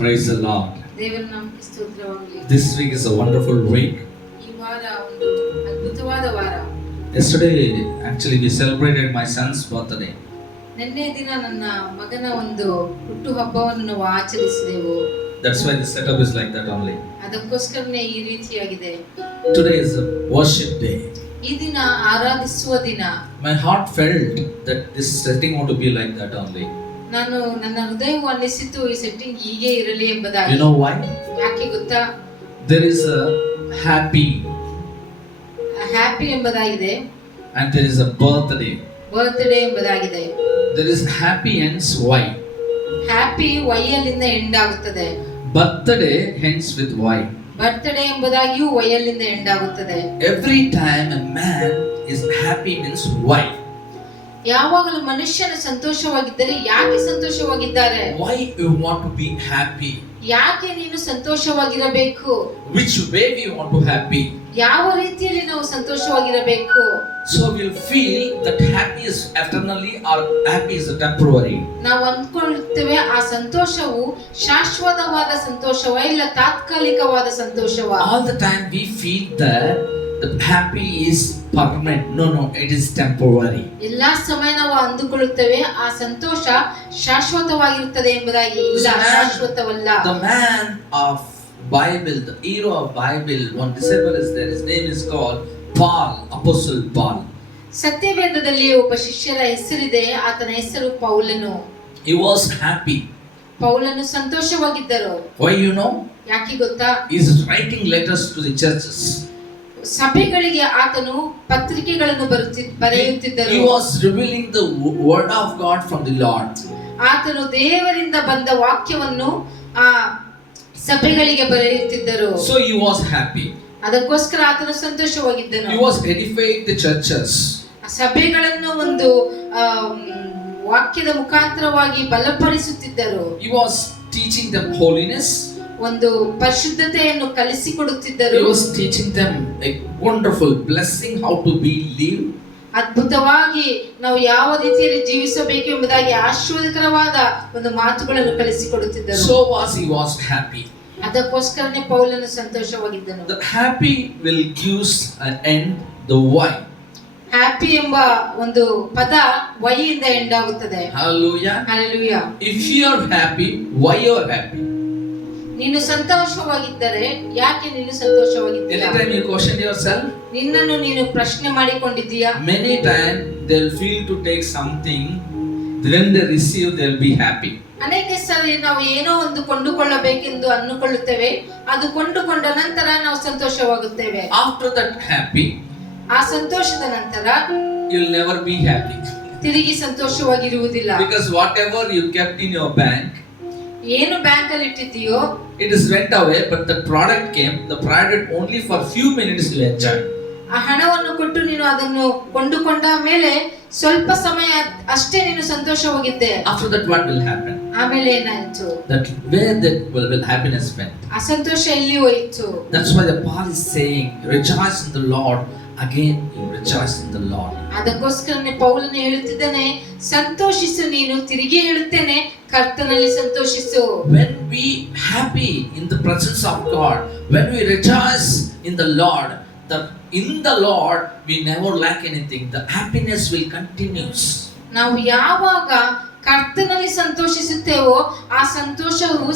Praise the Lord. ದೇವರ ನಾಮಕ್ಕೆ ಸ್ತೋತ್ರವಾಗಲಿ. This week is a wonderful week. ಈ ವಾರ ಒಂದು ಅದ್ಭುತವಾದ ವಾರ. Yesterday, actually, we celebrated my son's birthday. ನಿನ್ನೆ ದಿನ ನನ್ನ ಮಗನ ಒಂದು ಹುಟ್ಟುಹಬ್ಬವನ್ನು ನಾವು ಆಚರಿಸಿದೆವು. That's why the setup is like that only. ಅದಕ್ಕೋಸ್ಕರನೇ ಈ ರೀತಿಯಾಗಿದೆ. Today is a worship day. ಈ ದಿನ ಆರಾಧಿಸುವ ದಿನ. My heart felt that this setting ought to be like that only. ನಾನು ನನ್ನ ಹೃದಯವು ಅನ್ನಿಸಿತು ಈ ಸೆಟ್ಟಿಂಗ್ ಹೀಗೆ ಇರಲಿ ಎಂಬುದಾಗಿ. You know why? ಯಾಕೆ ಗೊತ್ತಾ? There is a happy ಎಂಬುದಾಗಿದೆ and there is a birthday. Birthday ಎಂಬುದಾಗಿದೆ. There is happy ends why? Happy why ಅಲ್ಲಿಂದ ಎಂಡ್ ಆಗುತ್ತದೆ. Birthday ends with why? Birthday ಎಂಬುದಾಗಿಯೂ ವೈ ಅಲ್ಲಿಂದ ಎಂಡ್ ಆಗುತ್ತದೆ. Every time a man is happy means why? ಯಾವಾಗಲೂ ಮನುಷ್ಯನು ಸಂತೋಷವಾಗಿದ್ದರೆ ಯಾಕೆ ಸಂತೋಷವಾಗಿದ್ದಾರೆ? Why you want to be happy? ಯಾಕೆ ನೀನು ಸಂತೋಷವಾಗಿರಬೇಕು? Which way we want to happy? ಯಾವ ರೀತಿಯಲ್ಲಿ ನಾವು ಸಂತೋಷವಾಗಿರಬೇಕು? So we'll feel that happy is eternally or happy is temporary. ನಾವು ಅಂದ್ಕೊಳ್ಳುತ್ತೇವೆ ಆ ಸಂತೋಷವು ಶಾಶ್ವತವಾದ ಸಂತೋಷವ ಇಲ್ಲ ತಾತ್ಕಾಲಿಕವಾದ ಸಂತೋಷವ? All the time we feel that the happy is permanent. No, it is temporary. ಎಲ್ಲಾ ಸಮಯ ನಾವು ಅಂದುಕೊಳ್ಳುತ್ತೇವೆ ಆ ಸಂತೋಷ ಶಾಶ್ವತವಾಗಿರುತ್ತದೆ ಎಂಬುದಾಗಿ. ಇಲ್ಲ, ಶಾಶ್ವತವಲ್ಲ. The man of Bible, the hero of Bible, one disciple is there. His name is called Paul, Apostle Paul. ಸತ್ಯವೇದದಲ್ಲಿ ಒಬ್ಬ ಶಿಷ್ಯರ ಹೆಸರಿದೆ, ಆತನ ಹೆಸರು ಪೌಲನು. He was happy. ಪೌಲನು ಸಂತೋಷವಾಗಿದ್ದರು. Why you know? ಯಾಕೆ ಗೊತ್ತಾ? He is writing letters to the churches. ಸಭೆಗಳಿಗೆ ಆತನು ಪತ್ರಿಕೆಗಳನ್ನು ಬರೆಯುತ್ತಿದ್ದರು. He was revealing the word of God from the Lord. ಆತನು ದೇವರಿಂದ ಬಂದ ವಾಕ್ಯವನ್ನು ಆ ಸಭೆಗಳಿಗೆ ಬರೆಯುತ್ತಿದ್ದರು. So he was happy. ಅದಕ್ಕೋಸ್ಕರ ಆತನು ಸಂತೋಷವಾಗಿದ್ದನು. He was edifying the churches. ಸಭೆಗಳನ್ನು ಒಂದು ವಾಕ್ಯದ ಮುಖಾಂತರವಾಗಿ ಬಲಪಡಿಸುತ್ತಿದ್ದರು. He was teaching them holiness. ಒಂದು ಪರಿಶುದ್ಧತೆಯನ್ನು ಕಲಿಸಿಕೊಡುತ್ತಿದ್ದರು. He was teaching them a wonderful blessing how to be live. ಅದ್ಭುತವಾಗಿ ನಾವು ಯಾವ ರೀತಿಯಲ್ಲಿ ಜೀವಿಸಬೇಕು ಎಂಬುದಾಗಿ ಆಶೀರ್ವಾದಕರವಾದ ಒಂದು ಮಾತುಗಳನ್ನು ಕಲಿಸಿಕೊಡುತ್ತಿದ್ದರು. So he was happy. ಅದಕ್ಕೋಸ್ಕರನೇ ಪೌಲನು ಸಂತೋಷವಾಗಿದ್ದನು. The happy will gives an end the why. Happy ಎಂಬ ಒಂದು ಪದ ವೈ ಇಂದ ಎಂಡ್ ಆಗುತ್ತದೆ. Hallelujah. Hallelujah. If you are happy, why you are happy? ನೀನು ಸಂತೋಷವಾಗಿದ್ದರೆ ಯಾಕೆ ನೀನು ಸಂತೋಷವಾಗಿದ್ದೀಯಾ? Anytime you question yourself, ನಿನ್ನನ್ನು ನೀನು ಪ್ರಶ್ನೆ ಮಾಡಿಕೊಂಡಿದ್ದೀಯಾ? many times they'll feel to take something, when they receive they'll be happy. ಅನೇಕ ಸರಿ ನಾವು ಏನೋ ಒಂದು ಕೊಂಡುಕೊಳ್ಳಬೇಕೆಂದು ಅಂದುಕೊಳ್ಳುತ್ತೇವೆ, ಅದು ಕೊಂಡುಕೊಂಡ ನಂತರ ನಾವು ಸಂತೋಷವಾಗುತ್ತೇವೆ. After that happy, ಆ ಸಂತೋಷದ ನಂತರ you'll never be happy. ತಿರುಗಿ ಸಂತೋಷವಾಗಿರುವುದಿಲ್ಲ. Because whatever you kept in your bank, ಏನು ಬ್ಯಾಂಕ್ ಅಲ್ಲಿ ಇಟ್ಟಿದ್ದೀಯೋ it is went away, but the product came. The product only for few minutes you enjoy. ಆ ಹಣವನ್ನು ಕೊಟ್ಟು ನೀನು ಅದನ್ನು ಕೊಂಡುಕೊಂಡ ಮೇಲೆ ಸ್ವಲ್ಪ ಸಮಯ ಅಷ್ಟೇ ನೀನು ಸಂತೋಷವಾಗಿದ್ದೆ. After that what will happen? ಆಮೇಲೆ ಏನಾಯ್ತು? That where that will happiness went. ಆ ಸಂತೋಷ ಎಲ್ಲಿ ಹೋಯಿತು? That's why the Paul is saying, rejoice in the Lord. Again you rejoice in the Lord. ಅದಕ್ಕೋಸ್ಕರನೇ ಪೌಲನು ಹೇಳುತ್ತಿದ್ದಾನೆ, ಸಂತೋಷಿಸು, ನೀನು ತಿರುಗಿ ಹೇಳುತ್ತೇನೆ, ಕರ್ತನಲ್ಲಿ ಸಂತೋಷಿಸು. When we happy in the presence of God, when we rejoice in the Lord, in the Lord we never lack anything. The happiness will continues. ನಾವು ಯಾವಾಗ ಕರ್ತನಲ್ಲಿ ಸಂತೋಷಿಸುತ್ತೇವೋ ಆ ಸಂತೋಷವು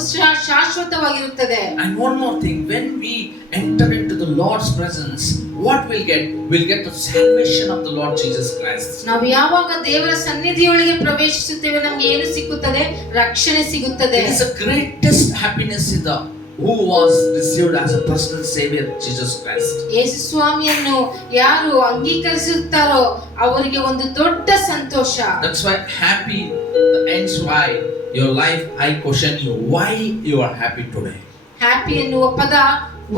ಶಾಶ್ವತವಾಗಿರುತ್ತದೆ. And one more thing, when we enter into the Lord's presence, what we'll get? We'll get the salvation of the Lord Jesus Christ. ನಾವು ಯಾವಾಗ ದೇವರ ಸನ್ನಿಧಿಯೊಳಗೆ ಪ್ರವೇಶಿಸುತ್ತೇವೆ ನಮಗೆ ಏನು ಸಿಗುತ್ತದೆ? ರಕ್ಷಣೆ ಸಿಗುತ್ತದೆ. It is the greatest happiness in the who was received as a personal savior, Jesus Christ. ಯೇಸು ಸ್ವಾಮಿಯನ್ನು ಯಾರು ಅಂಗೀಕರಿಸುತ್ತಾರೋ ಅವರಿಗೆ ಒಂದು ದೊಡ್ಡ ಸಂತೋಷ. That's why happy the ends why your life. I question you, why you are happy today? Happy ಎನ್ನುವ ಪದ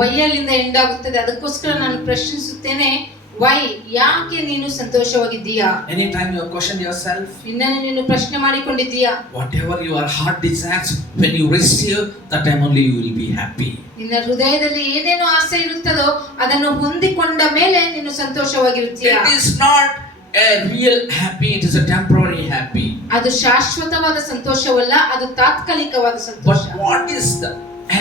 ವೈಯಲ್ಲಿಂದ end ಆಗುತ್ತದೆ. ಅದಕ್ಕೋಸ್ಕರ ನಾನು ಪ್ರಶ್ನಿಸುತ್ತೇನೆ, ವೈ, ಯಾಕೆ ನೀನು ಸಂತೋಷವಾಗಿದ್ದೀಯಾ? Anytime you question yourself, ನಿನ್ನನ್ನು ನೀನು ಪ್ರಶ್ನೆ ಮಾಡಿಕೊಂಡಿದ್ದೀಯಾ? whatever your heart desires, when you receive, that time only you will be happy. ನಿನ್ನ ಹೃದಯದಲ್ಲಿ ಏನೇನು ಆಸೆ ಇರುತ್ತದೋ ಅದನ್ನು ಹೊಂದಿಕೊಂಡ ಮೇಲೆ ನೀನು ಸಂತೋಷವಾಗಿರುತ್ತೀಯಾ? It is not a real happy, it is a temporary happy. ಅದು ಶಾಶ್ವತವಾದ ಸಂತೋಷವಲ್ಲ, ಅದು ತಾತ್ಕಾಲಿಕವಾದ But Santhosh. what is the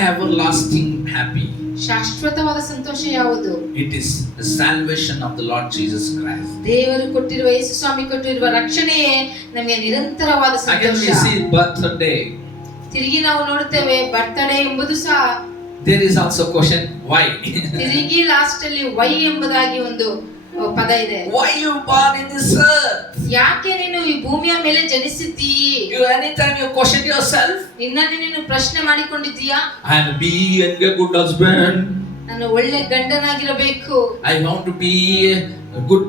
everlasting happy? ಶಾಶ್ವತವಾದ ಸಂತೋಷ ಯಾವುದು? It is the salvation of the Lord Jesus Christ. ದೇವರು ಕೊಟ್ಟಿರುವ, ಯೇಸು ಸ್ವಾಮಿ ಕೊಟ್ಟಿರುವ ರಕ್ಷಣೆಯೇ ನಮಗೆ ನಿರಂತರವಾದ Again we Santhosh. see birthday. ತಿರುಗಿ ನಾವು ನೋಡುತ್ತೇವೆ ಬರ್ತಡೇ ಎಂಬುದು ಸಹ. There is also question why. ತಿರುಗಿ ಲಾಸ್ಟ್ ಅಲ್ಲಿ ವೈ ಎಂಬುದಾಗಿ ಒಂದು ಪದ ಇದೆ. Why you born in this earth? ಯಾಕೆ ನೀನು ಈ ಭೂಮಿಯ ಮೇಲೆ ಜನಿಸಿದ್ದೀ? You anytime you question yourself. ನಿನ್ನನ್ನು ನೀನು ಪ್ರಶ್ನೆ ಮಾಡಿಕೊಂಡಿದ್ದೀಯಾ? I am being a good husband. ನಾನು ಒಳ್ಳೆ ಗಂಡನಾಗಿರಬೇಕು. I want to be a good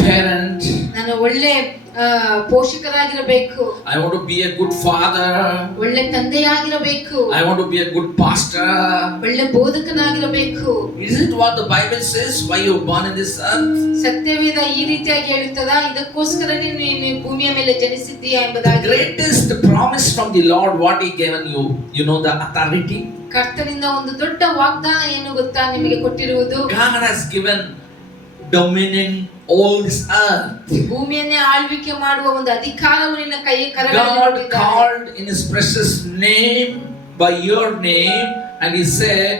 parent. ನಾನು ಒಳ್ಳೆ ಪೋಷಕರಾಗಿರಬೇಕು. I want to be a good father. ಒಳ್ಳೆ ತಂದೆಯಾಗಿರಬೇಕು. I want to be a good pastor. ಒಳ್ಳೆ ಬೋಧಕನಾಗಿರಬೇಕು. Is it what the Bible says? Why you born in this earth? ಸತ್ಯವೇದ ಈ ರೀತಿಯಾಗಿ ಹೇಳುತ್ತದಾ? ಇದಕ್ಕೋಸ್ಕರ ನೀನು ಭೂಮಿಯ ಮೇಲೆ ಜನಿಸಿದ್ದೀಯಾ The ಎಂಬುದಾಗಿ. greatest promise from the Lord, what He given you, you know the authority. ಕರ್ತನಿಂದ ಒಂದು ದೊಡ್ಡ ವಾಗ್ದಾನ ಏನು ಗೊತ್ತಾ ನಿಮಗೆ ಕೊಟ್ಟಿರುವುದು? God has given dominion all this earth. ಭೂಮಿಯನ್ನೇ ಆಳ್ವಿಕೆ ಮಾಡುವ ಒಂದು ಅಧಿಕಾರವು ನಿನ್ನ ಕೈ ಕರಗಳಲ್ಲಿ God ಕೊಟ್ಟಿದ್ದಾನೆ. called in His precious name by your name, and He said,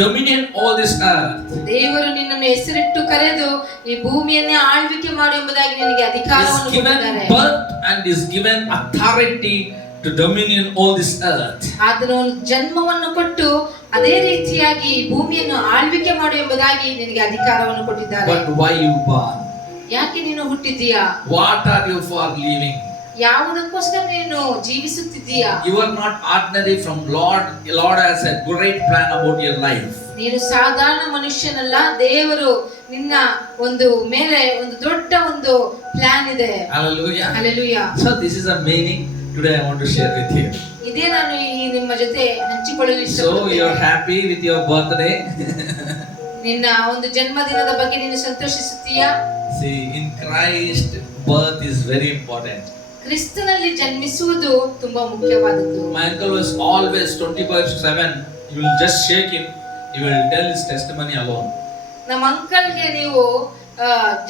dominion all this earth. ದೇವರು ನಿನ್ನನ್ನು ಹೆಸರಿಟ್ಟು ಕರೆದು ಈ ಭೂಮಿಯನ್ನೇ ಆಳ್ವಿಕೆ ಮಾಡು ಎಂಬುದಾಗಿ ನಿನಗೆ He is ಅಧಿಕಾರವನ್ನು given ಕೊಟ್ಟಿದ್ದಾರೆ. birth and is given authority to dominion all this earth. ಆತನು ಒಂದು ಜನ್ಮವನ್ನು ಕೊಟ್ಟು ಅದೇ ರೀತಿಯಾಗಿ ಈ ಭೂಮಿಯನ್ನು ಆಳ್ವಿಕೆ ಮಾಡು ಎಂಬುದಾಗಿ ನಿನಗೆ ಅಧಿಕಾರವನ್ನು ಕೊಟ್ಟಿದ್ದಾರೆ. But why you born? ಯಾಕೆ ನೀನು ಹುಟ್ಟಿದ್ದೀಯಾ? What are you for living? ಯಾವುದಕ್ಕೋಸ್ಕರ ನೀನು ಜೀವಿಸುತ್ತಿದ್ದೀಯಾ? You are not ordinary from Lord. Lord has a great plan about your life. ನೀನು ಸಾಧಾರಣ ಮನುಷ್ಯನಲ್ಲ. ದೇವರು ನಿನ್ನ ಒಂದು ಮೇಲೆ ಒಂದು ದೊಡ್ಡ ಒಂದು ಪ್ಲಾನ್ ಇದೆ. Hallelujah. Hallelujah. So this is a meaning today I want to share with you. ಇದೇ ನಾನು ಈ ನಿಮ್ಮ ಜೊತೆ ಹಂಚಿಕೊಳ್ಳಲು So you are ಇಷ್ಟಪಡುತ್ತೇನೆ. happy with your birthday? ನಿನ್ನ ಒಂದು ಜನ್ಮದಿನದ ಬಗ್ಗೆ ನೀನು ಸಂತೋಷಿಸುತ್ತೀಯಾ? See, in Christ, birth is very important. ಕ್ರಿಸ್ತನಲ್ಲಿ ಜನ್ಮಿಸುವುದು ತುಂಬಾ ಮುಖ್ಯವಾದದ್ದು. My uncle was always 24/7. You will just shake him. He will tell his testimony alone. ನಮ್ಮ ಅಂಕಲ್ಗೆ ನೀವು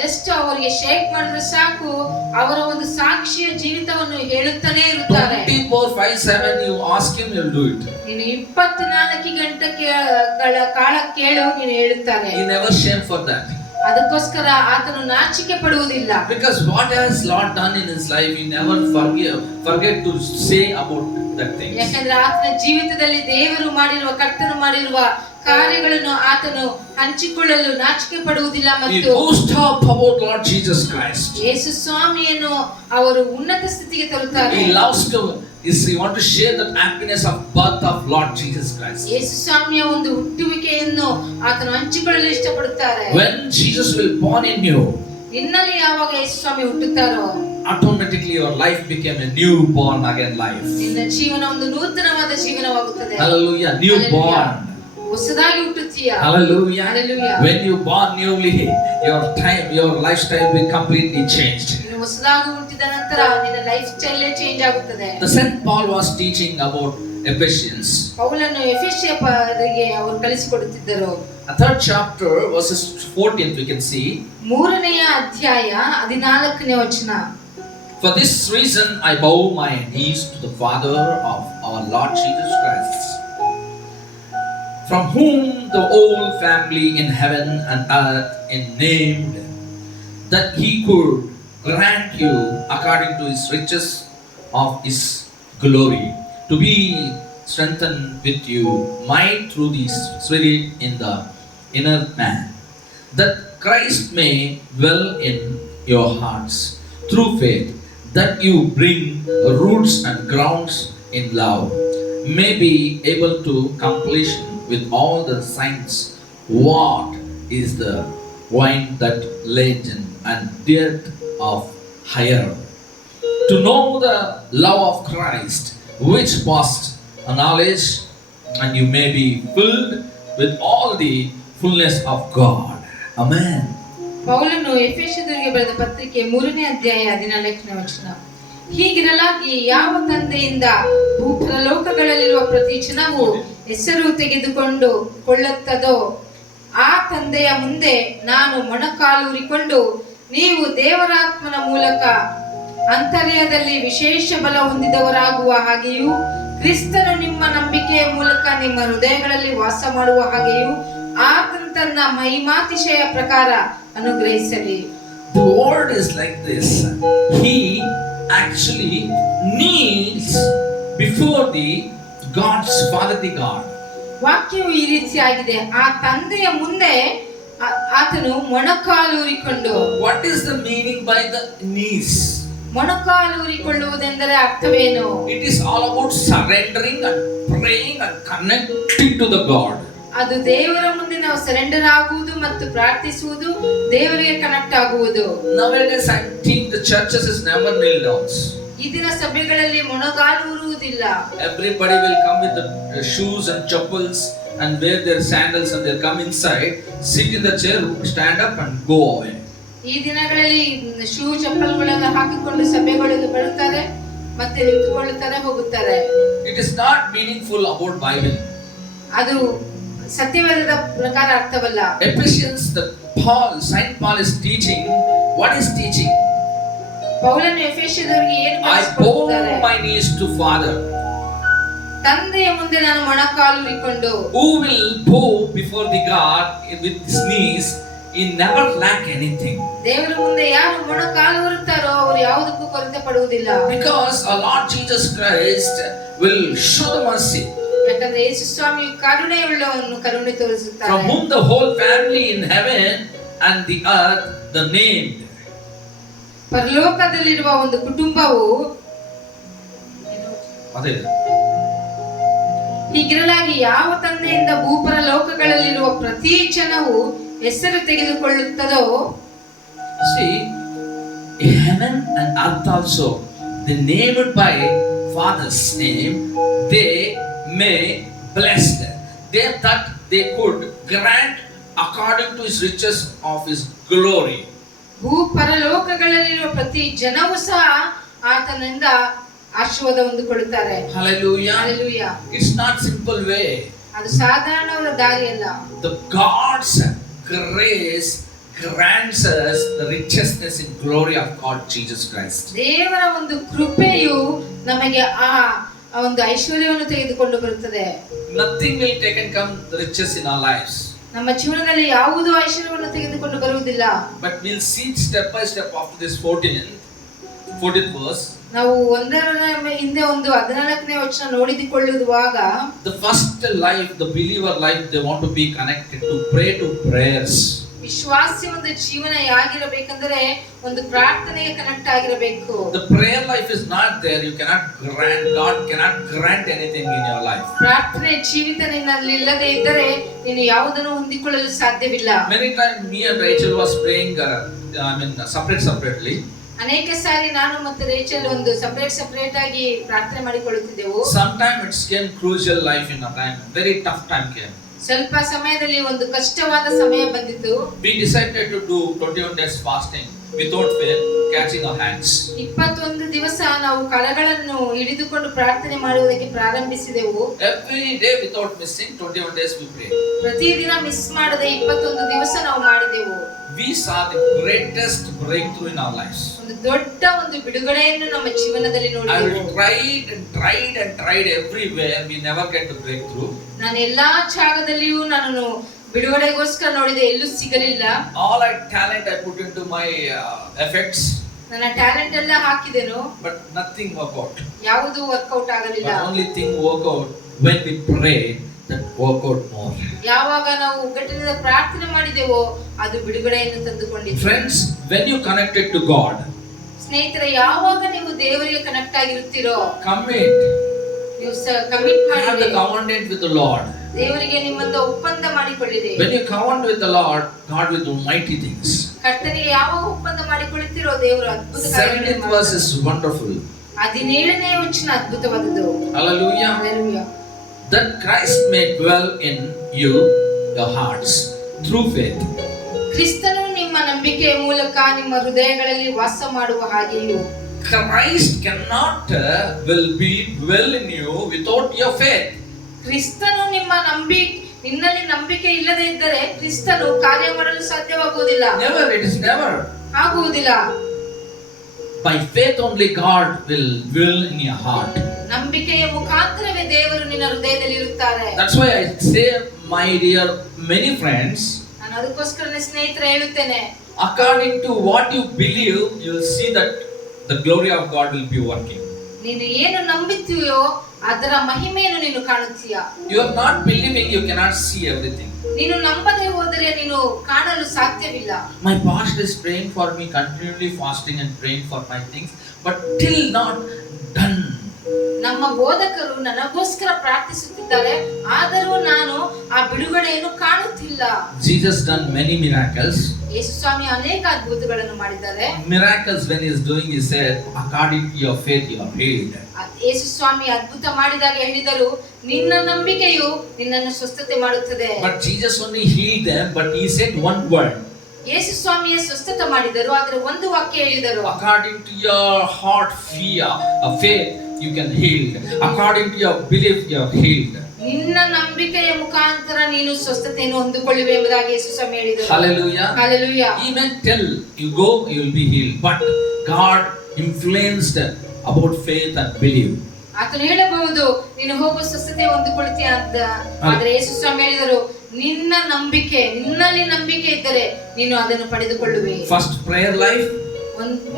ಜಸ್ಟ್ ಅವರಿಗೆ ಶೇಕ್ ಮಾಡಿದ್ರೆ ಸಾಕು, ಅವರ ಒಂದು ಸಾಕ್ಷಿಯ ಜೀವಿತವನ್ನು ಹೇಳುತ್ತಾನೆ ಇರುತ್ತಾರೆ. 24/7 you ask him, he will do it. ನೀನು 24 ಗಂಟೆಗಳ ಕಾಲ ಕೇಳು, ನೀನು ಹೇಳುತ್ತಾನೆ. He never shame for that. ಅದಕ್ಕೋಸ್ಕರ ಆತನು ನಾಚಿಕೆ ಪಡುವುದಿಲ್ಲ. Because what has Lord done in his life, he never forget to say about that thing. ಯಾಕಂದ್ರೆ ಆತನ ಜೀವಿತದಲ್ಲಿ ದೇವರು ಮಾಡಿರುವ, ಕರ್ತನು ಮಾಡಿರುವ ಕಾರ್ಯಗಳನ್ನು ಆತನು ಹಂಚಿಕೊಳ್ಳಲು ನಾಚಿಕೆ ಪಡುವುದಿಲ್ಲ. He ಮತ್ತು boast up about Lord Jesus Christ. ಯೇಸು ಸ್ವಾಮಿಯನ್ನು ಅವರು ಉನ್ನತ ಸ್ಥಿತಿಗೆ ತರುತ್ತಾರೆ. He loves to he want to share that happiness of birth of Lord Jesus Christ. ಯೇಸು ಸ್ವಾಮಿಯ ಒಂದು ಹುಟ್ಟುವಿಕೆಯನ್ನು ಆತನು ಹಂಚಿಕೊಳ್ಳಲು ಇಷ್ಟಪಡುತ್ತಾರೆ. When Jesus will born in you, ನಿನ್ನಲ್ಲಿ ಯಾವಾಗ ಯೇಸು ಸ್ವಾಮಿ ಹುಟ್ಟುತ್ತಾರೋ automatically your life became a new born again life. ನಿನ್ನ ಜೀವನ ಒಂದು ನೂತನವಾದ ಜೀವನವಾಗುತ್ತದೆ. Hallelujah, new born. ಹೊಸದಾಗಿ ಹುಟ್ಟುತ್ತೀಯಾ? Hallelujah. Hallelujah. When you born newly, your lifestyle will completely changed. ನೀನು ಹೊಸದಾಗಿ ಹುಟ್ಟಿದ ನಂತರ ನಿನ್ನ ಲೈಫ್ ಸ್ಟೈಲ್ ಚೇಂಜ್ ಆಗುತ್ತದೆ. The Saint Paul was teaching about Ephesians. ಪೌಲನು ಎಫೆಸಿಯರಿಗೆ ಅವರು ಕಲಿಸಿಕೊಡುತ್ತಿದ್ದರು. A third chapter verses 14th we can see. 3ನೇ ಅಧ್ಯಾಯ 14ನೇ ವಚನ. For this reason I bow my knees to the Father of our Lord Jesus Christ, from whom the whole family in heaven and earth is named, that he could grant you according to his riches of his glory to be strengthened with you might through the Spirit in the inner man, that Christ may dwell in your hearts through faith, that you bring roots and grounds in love, may be able to completion with all the saints what is the wine that legend and depth of higher, to know the love of Christ which passed knowledge, and you may be filled with all the fullness of God. Amen. ಪೌಲನು ಎಫೆಸದವರಿಗೆ ಬರೆದ ಪತ್ರಿಕೆ 3ನೇ ಅಧ್ಯಾಯ 14ನೇ ವಚನ. ಹೀಗಿರಲಾಗಿ ಯಾವ ತಂದೆಯಿಂದ ಭೂಪರಲೋಕಗಳಲ್ಲಿರುವ ಪ್ರತಿ ಜನವು ಹೆಸರು ತೆಗೆದುಕೊಂಡು ಕೊಳ್ಳುತ್ತದೋ ಆ ತಂದೆಯ ಮುಂದೆ ನಾನು ಮೊಣಕಾಲೂರಿಕೊಂಡು ನೀವು ದೇವರಾತ್ಮನ ಮೂಲಕ ಅಂತರ್ಯದಲ್ಲಿ ವಿಶೇಷ ಬಲ ಹೊಂದಿದವರಾಗುವ ಹಾಗೆಯೂ ಕ್ರಿಸ್ತನು ನಿಮ್ಮ ನಂಬಿಕೆಯ ಮೂಲಕ ನಿಮ್ಮ ಹೃದಯಗಳಲ್ಲಿ ವಾಸ ಮಾಡುವ ಹಾಗೆಯೂ ಆತನು ತನ್ನ ಮಹಿಮಾತಿಶಯ ಪ್ರಕಾರ ಅನುಗ್ರಹಿಸಲಿ. The word is like this. He actually kneels before the God's Fatherly God. ವಾಕ್ಯವು ಈ ರೀತಿಯಾಗಿದೆ, ಆ ತಂದೆಯ ಮುಂದೆ ಆತನು ಮೊಣಕಾಲೂರಿಕೊಂಡು. What is the meaning by the knees? ಮೊಣಕಾಲೂರಿಕೊಳ್ಳುವುದೆಂದರೆ ಅರ್ಥವೇನು? It is all about surrendering and praying and connecting to the God. ಅದು ದೇವರ ಮುಂದೆ ನಾವು ಸರೆಂಡರ್ ಆಗುವುದು ಮತ್ತು ಪ್ರಾರ್ಥಿಸುವುದು, ದೇವರಿಗೆ ಕನೆಕ್ಟ್ ಆಗುವುದು. Nowadays I think the churches is never kneel down. ಈ ದಿನ ಸಭೆಗಳಲ್ಲಿ ಮೊಣಕಾಲೂರುವುದಿಲ್ಲ. Everybody will come with the shoes and chappals and wear their sandals and they'll come inside, sit in the chair, stand up and go away. ಈ ದಿನಗಳಲ್ಲಿ shoe ಚಪ್ಪಲ್ಗಳೆಲ್ಲ ಹಾಕಿಕೊಂಡು ಸಭೆಗಳಿಗೆ ಬರುತ್ತಾರೆ, ಮತ್ತೆ ನಿಂತುಕೊಳ್ಳುತ್ತಾರೆ, ಹೋಗುತ್ತಾರೆ. It is not meaningful about Bible. ಅದು ಸತ್ಯವೇದದ ಪ್ರಕಾರ ಅರ್ಥವಲ್ಲ. Ephesians, Saint Paul is teaching. What is teaching? ಪೌಲನು ಎಫೆಸದವರಿಗೆ ಏನು I ಕಲಿಸಿಕೊಡುತ್ತಾರೆ? bow my knees to Father. ತಂದೆಯ ಮುಂದೆ ನಾನು ಮೊಣಕಾಲೂರಿಕೊಂಡು. Who will bow before the God with his knees? He never lack anything. ದೇವರ ಮುಂದೆ ಯಾರು ಮೊಣಕಾಲೂರುತ್ತಾರೋ ಅವರು ಯಾವುದಕ್ಕೂ ಕೊರತೆ ಪಡುವುದಿಲ್ಲ. Because our Lord Jesus Christ will show the mercy. ಯಾಕಂದ್ರೆ ಯೇಸು ಸ್ವಾಮಿಯು ಕರುಣೆಯುಳ್ಳವನು, ಕರುಣೆ ತೋರಿಸುತ್ತಾರೆ. From whom the whole family in heaven and the earth the named. ಪರಲೋಕದಲ್ಲಿರುವ ಒಂದು ಕುಟುಂಬವು ಹೀಗಿರಲಾಗಿ ಯಾವ ತಂದೆಯಿಂದ ಭೂಪರಲೋಕಗಳಲ್ಲಿರುವ ಪ್ರತಿ ಜನವು ಹೆಸರು ತೆಗೆದುಕೊಳ್ಳುತ್ತದೋ. See, heaven and earth also, they named by Father's name, they may blessed. They that they could grant according to his riches of his glory. ಭೂಪರಲೋಕಗಳಲ್ಲಿರುವ ಪ್ರತಿ ಜನವು ಸಹ ಆತನಿಂದ ಆಶೀರ್ವಾದ ಹೊಂದಿಕೊಳ್ಳುತ್ತಾರೆ. Hallelujah. Hallelujah. It's not simple way. ಅದು ಸಾಧಾರಣವಾದ ದಾರಿ ಅಲ್ಲ. The God's grace grants us the richness in glory of God Jesus Christ. ದೇವರ ಒಂದು ಕೃಪೆಯು ನಮಗೆ ಆ ಒಂದು ಐಶ್ವರ್ಯವನ್ನು ತೆಗೆದುಕೊಂಡು ಬರುತ್ತದೆ. Nothing will take and come the riches in our lives. ನಮ್ಮ ಜೀವನದಲ್ಲಿ ಯಾವುದೂ ಐಶ್ವರ್ಯವನ್ನು ತೆಗೆದುಕೊಂಡು ಬರುವುದಿಲ್ಲ. But we'll see step by step after this 14th verse. ನಾವು ಒಂದರ ಹಿಂದೆ ಒಂದು 14ನೇ ವಚನ ನೋಡಿಕೊಳ್ಳುವಾಗ, the first life, the believer life, they want to be connected to pray to prayers. ವಿಶ್ವಾಸಿ ಒಂದು ಜೀವನ ಯಾಗಿರಬೇಕಂದ್ರೆ ಒಂದು ಪ್ರಾರ್ಥನೆಗೆ ಕನೆಕ್ಟ್ ಆಗಿರಬೇಕು. The prayer life is not there, you cannot grant, God cannot grant anything in your life. ಪ್ರಾರ್ಥನೆ ಜೀವಿತ ನಿನ್ನಲ್ಲಿ ಇಲ್ಲದೆ ಇದ್ದರೆ ನೀನು ಯಾವುದನ್ನು ಹೊಂದಿಕೊಳ್ಳಲು ಸಾಧ್ಯವಿಲ್ಲ. Many times me and Rachel was praying separately. ಅನೇಕ ಸಾರಿ ನಾನು ಮತ್ತು ರೇಚಲ್ ಒಂದು ಸಪರೇಟ್ ಆಗಿ ಪ್ರಾರ್ಥನೆ ಮಾಡಿಕೊಳ್ಳುತ್ತಿದ್ದೆವು. Sometimes it came crucial life in a time, very tough time came. ಸ್ವಲ್ಪ ಸಮಯದಲ್ಲಿ ಒಂದು ಕಷ್ಟವಾದ ಸಮಯ ಬಂದಿತು. We decided to do 21 days fasting without fail, catching our hands. 21 ದಿವಸ ನಾವು ಕರಗಳನ್ನು ಹಿಡಿದುಕೊಂಡು ಪ್ರಾರ್ಥನೆ ಮಾಡುವುದಕ್ಕೆ ಪ್ರಾರಂಭಿಸಿದೆವು. Every day without missing, 21 days we prayed. ಪ್ರತಿದಿನ ಮಿಸ್ ಮಾಡದೆ 21 ದಿವಸ ನಾವು ಮಾಡಿದೆವು. We saw the greatest breakthrough in our lives. ಒಂದು ದೊಡ್ಡ ಒಂದು ಬಿಡುಗಡೆಯನ್ನು ನಮ್ಮ ಜೀವನದಲ್ಲಿ ನೋಡಿದೆವು. I tried everywhere, we never get the breakthrough. ನಾನು ಎಲ್ಲಾ ಜಾಗದಲ್ಲಿಯೂ ನಾನು ಬಿಡುಗಡೆಗೋಸ್ಕರ ನೋಡಿದೆ, ಎಲ್ಲೂ ಸಿಗಲಿಲ್ಲ. All talent I put into my effects. ನನ್ನ ಟ್ಯಾಲೆಂಟ್ ಎಲ್ಲ ಹಾಕಿದೆನು, but nothing worked out. ಯಾವುದು ವರ್ಕೌಟ್ ಆಗಲಿಲ್ಲ. But only thing work out when we pray, that work out more. ಯಾವಾಗ ನಾವು ಒಗ್ಗಟ್ಟಿನಿಂದ ಪ್ರಾರ್ಥನೆ ಮಾಡಿದೆವೋ ಅದು ಬಿಡುಗಡೆಯನ್ನು ತಂದುಕೊಂಡಿದೆ. Friends, when you connected to God, ಸ್ನೇಹಿತರೆ, ಯಾವಾಗ ನೀವು ದೇವರಿಗೆ ಕನೆಕ್ಟ್ ಆಗಿರುತ್ತೀರೋ, commit, ನೀವು ಕಮಿಟ್ ಮಾಡಿ, have the covenant with the Lord. ದೇವರಿಗೆ ನಿಮ್ಮಂತ ಒಪ್ಪಂದ ಮಾಡಿಕೊಳ್ಳಿರಿ. When you covenant with the Lord, God will do mighty things. ಕರ್ತನಿಗೆ ಯಾವಾಗ ಒಪ್ಪಂದ ಮಾಡಿಕೊಳ್ಳುತ್ತೀರೋ ದೇವರು ಅದ್ಭುತ ಕಾರ್ಯಗಳನ್ನು ಮಾಡ್ತಾನೆ. 17th verse is wonderful. 17ನೇ ವಚನ ಅದ್ಭುತವಾದದ್ದು. Hallelujah. Hallelujah. That Christ may dwell in you, your hearts, through faith. ಕ್ರಿಸ್ತನು ನಿಮ್ಮ ನಂಬಿಕೆಯ ಮೂಲಕ ನಿಮ್ಮ ಹೃದಯಗಳಲ್ಲಿ ವಾಸ ಮಾಡುವ ಹಾಗೆಯೂ. Christ cannot will be dwell in you without your faith. ಕ್ರಿಸ್ತನು ನಿನ್ನಲ್ಲಿ ನಂಬಿಕೆ ಇಲ್ಲದೆ ಇದ್ದರೆ ಕ್ರಿಸ್ತನು ಕಾರ್ಯ ಮಾಡಲು ಸಾಧ್ಯವಾಗುವುದಿಲ್ಲ. Never, it is never. ಆಗುವುದಿಲ್ಲ. By faith only God will in your heart. ನಂಬಿಕೆಯ ಮುಖಾಂತರವೇ ದೇವರು ನಿನ್ನ ಹೃದಯದಲ್ಲಿ ಇರುತ್ತಾರೆ. That's why I say, my dear many friends, ನಾನು ಅದಕ್ಕೋಸ್ಕರ ಸ್ನೇಹಿತರೆ ಹೇಳುತ್ತೇನೆ, according to what you believe, you will see that the glory of God will be working. ನೀನು ಏನು ನಂಬುತ್ತೀಯೋ ಅದರ ಮಹಿಮೆಯನ್ನು ನೀನು ಕಾಣುತ್ತೀಯಾ. You are not believing, you cannot see everything. ನೀನು ನಂಬದೆ ಹೋದರೆ ನೀನು ಕಾಣಲು ಸಾಧ್ಯವಿಲ್ಲ. My pastor is praying for me, continually fasting and praying for my things, but till not done. ನಮ್ಮ ಬೋಧಕರು ನನಗೋಸ್ಕರ ಪ್ರಾರ್ಥಿಸುತ್ತಿದ್ದಾರೆ, ಆದರೂ ನಾನು ಆ ಬಿಡುಗಡೆಯನ್ನು ಕಾಣುತ್ತಿಲ್ಲ. Jesus done many miracles. ಯೇಸು ಸ್ವಾಮಿ ಅನೇಕ ಅದ್ಭುತಗಳನ್ನು ಮಾಡಿದ್ದಾರೆ. Miracles when he is doing, he said, according to your faith you are healed. ಯೇಸು ಸ್ವಾಮಿ ಅದ್ಭುತ ಮಾಡಿದಾಗ ಹೇಳಿದರು, ನಿನ್ನ ನಂಬಿಕೆಯು ನಿನ್ನನ್ನು ಸ್ವಸ್ಥತೆ ಮಾಡುತ್ತದೆ. But Jesus only healed them, but he said one word. ಯೇಸು ಸ್ವಾಮಿಯ ಸ್ವಸ್ಥತೆ ಮಾಡಿದರು, ಆದರೆ ಒಂದು ವಾಕ್ಯ ಹೇಳಿದರು, according to your heart fear of faith you can healed, according to your belief you are healed. ನಿನ್ನ ನಂಬಿಕೆಯ ಮುಖಾಂತರ ನೀನು ಸ್ವಸ್ಥತೆಯನ್ನು ಹೊಂದಿಕೊಳ್ಳುವೆ ಎಂಬುದಾಗಿ ಯೇಸು ಸ್ವಾಮಿ ಹೇಳಿದರು. Hallelujah. Hallelujah. He may tell you go, you will be healed, but God influenced about faith and belief. ಆತನು ಹೇಳಬಹುದು ನೀನು ಹೋಗೋ ಸ್ವಸ್ಥತೆ ಹೊಂದಿಕೊಳ್ಳುತ್ತೀಯ ಅಂತ, ಆದರೆ ಯೇಸು ಸ್ವಾಮಿ ಹೇಳಿದರು, ನಿನ್ನ ನಂಬಿಕೆ, ನಿನ್ನಲ್ಲಿ ನಂಬಿಕೆ ಇದ್ದರೆ ನೀನು ಅದನ್ನು ಪಡೆದುಕೊಳ್ಳುವೆ. First, prayer life.